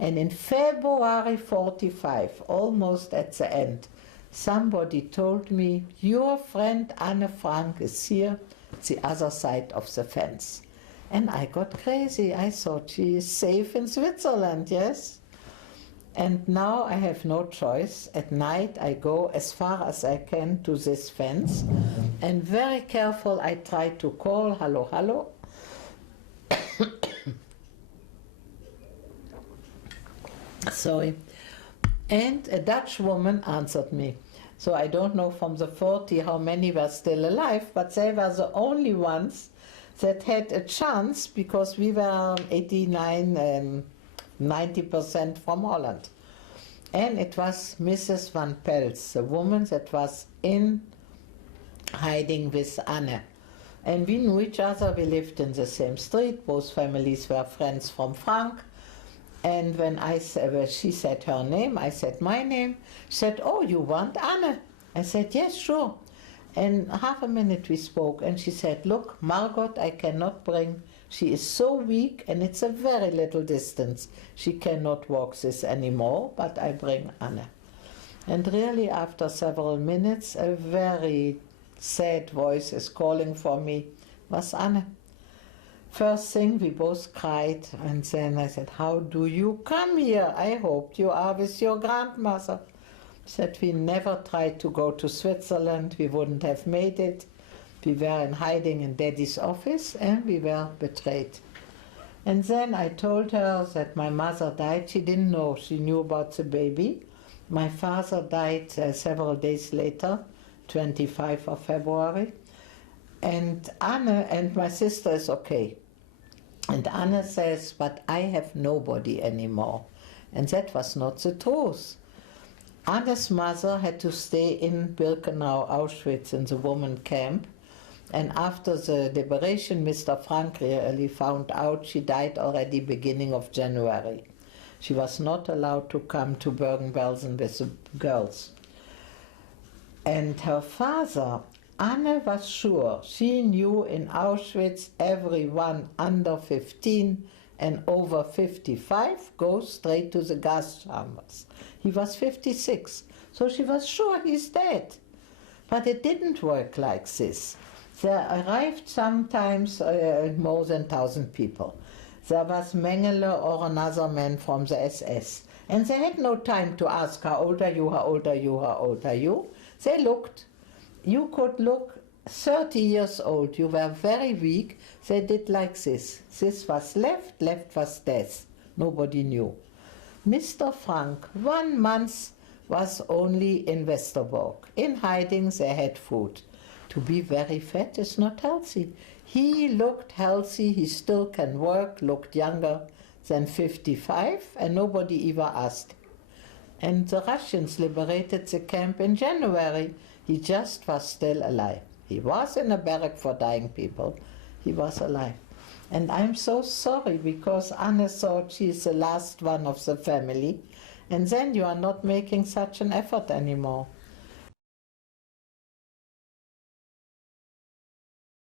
And in February 45, almost at the end, somebody told me, your friend Anne Frank is here, the other side of the fence. And I got crazy. I thought she is safe in Switzerland, yes? And now I have no choice. At night I go as far as I can to this fence, and very careful I try to call, hello, hello. Sorry. And a Dutch woman answered me. So I don't know from the 40 how many were still alive, but they were the only ones that had a chance, because we were 89, 90% from Holland. And it was Mrs. Van Pels, the woman that was in hiding with Anne. And we knew each other, we lived in the same street, both families were friends from Frank. And when she said her name, I said my name. She said, oh, you want Anne? I said, yes, sure. And half a minute we spoke, and she said, look, Margot, I cannot bring. She is so weak, and it's a very little distance. She cannot walk this anymore, but I bring Anne. And really, after several minutes, a very sad voice is calling for me, was Anne. First thing, we both cried, and then I said, how do you come here? I hoped you are with your grandmother. Said we never tried to go to Switzerland, we wouldn't have made it. We were in hiding in Daddy's office, and we were betrayed. And then I told her that my mother died. She didn't know, she knew about the baby. My father died several days later, 25 of February. And Anne and my sister is okay. And Anne says, but I have nobody anymore. And that was not the truth. Anne's mother had to stay in Birkenau, Auschwitz, in the woman camp. And after the liberation, Mr. Frank really found out she died already beginning of January. She was not allowed to come to Bergen-Belsen with the girls. And her father, Anne was sure, she knew in Auschwitz everyone under 15 and over 55 goes straight to the gas chambers. He was 56, so she was sure he's dead. But it didn't work like this. There arrived sometimes more than 1,000 people. There was Mengele or another man from the SS. And they had no time to ask, how old are you, how old are you, how old are you? They looked. You could look 30 years old. You were very weak. They did like this. This was left, left was death. Nobody knew. Mr. Frank, 1 month, was only in Westerbork. In hiding, they had food. To be very fat is not healthy. He looked healthy, he still can work, looked younger than 55, and nobody even asked him. And the Russians liberated the camp in January. He just was still alive. He was in a barrack for dying people. He was alive. And I'm so sorry, because Anne thought she's the last one of the family. And then you are not making such an effort anymore.